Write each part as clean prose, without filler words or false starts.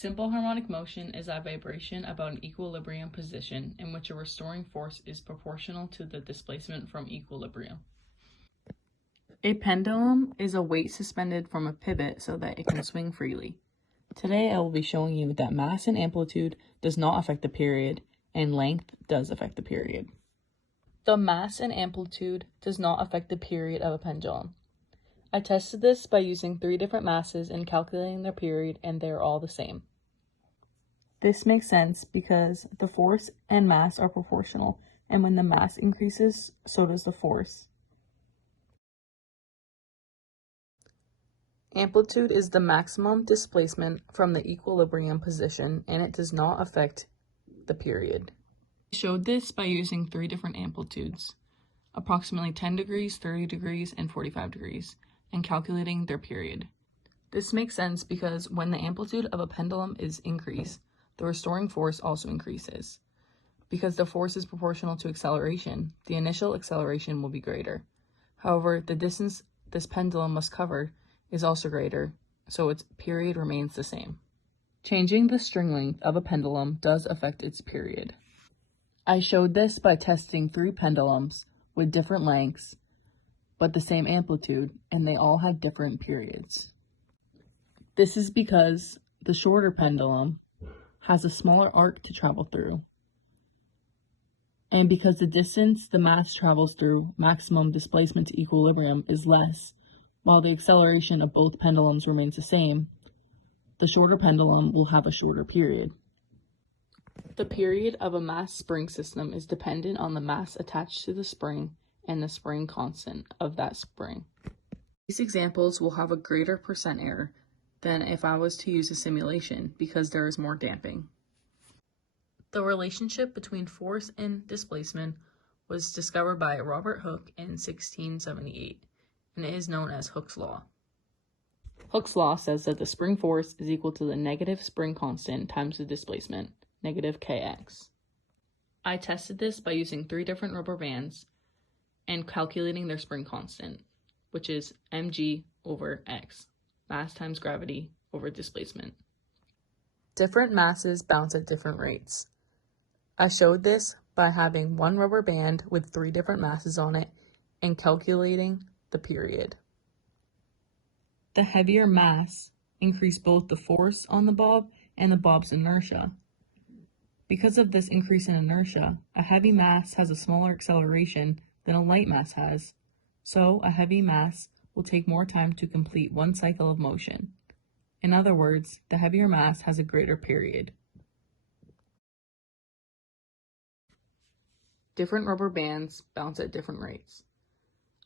Simple harmonic motion is a vibration about an equilibrium position in which a restoring force is proportional to the displacement from equilibrium. A pendulum is a weight suspended from a pivot so that it can swing freely. Today I will be showing you that mass and amplitude does not affect the period, and length does affect the period. The mass and amplitude does not affect the period of a pendulum. I tested this by using 3 different masses and calculating their period, and they are all the same. This makes sense because the force and mass are proportional, and when the mass increases, so does the force. Amplitude is the maximum displacement from the equilibrium position, and it does not affect the period. I showed this by using 3 different amplitudes, approximately 10 degrees, 30 degrees, and 45 degrees, and calculating their period. This makes sense because when the amplitude of a pendulum is increased, the restoring force also increases. Because the force is proportional to acceleration, the initial acceleration will be greater. However, the distance this pendulum must cover is also greater, so its period remains the same. Changing the string length of a pendulum does affect its period. I showed this by testing 3 pendulums with different lengths, but the same amplitude, and they all had different periods. This is because the shorter pendulum has a smaller arc to travel through, and because the distance the mass travels through maximum displacement to equilibrium is less, while the acceleration of both pendulums remains the same, the shorter pendulum will have a shorter period. The period of a mass spring system is dependent on the mass attached to the spring and the spring constant of that spring. These examples will have a greater percent error than if I was to use a simulation because there is more damping. The relationship between force and displacement was discovered by Robert Hooke in 1678, and it is known as Hooke's law. Hooke's law says that the spring force is equal to the negative spring constant times the displacement, negative kx. I tested this by using 3 different rubber bands and calculating their spring constant, which is mg over x, mass times gravity over displacement. Different masses bounce at different rates. I showed this by having 1 rubber band with 3 different masses on it and calculating the period. The heavier mass increased both the force on the bob and the bob's inertia. Because of this increase in inertia, a heavy mass has a smaller acceleration than a light mass has, so a heavy mass will take more time to complete 1 cycle of motion. In other words, the heavier mass has a greater period. Different rubber bands bounce at different rates.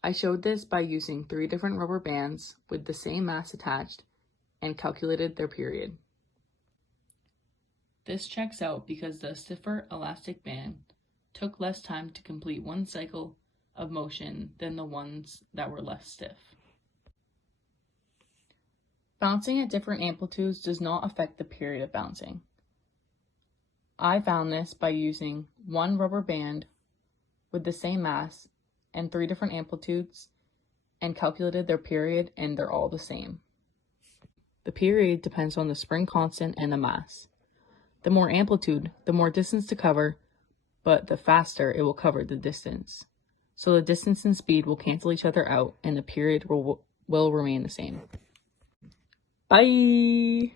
I showed this by using 3 different rubber bands with the same mass attached and calculated their period. This checks out because the stiffer elastic band took less time to complete 1 cycle of motion than the ones that were less stiff. Bouncing at different amplitudes does not affect the period of bouncing. I found this by using 1 rubber band with the same mass and 3 different amplitudes and calculated their period, and they're all the same. The period depends on the spring constant and the mass. The more amplitude, the more distance to cover, but the faster it will cover the distance. So the distance and speed will cancel each other out and the period will remain the same. Bye!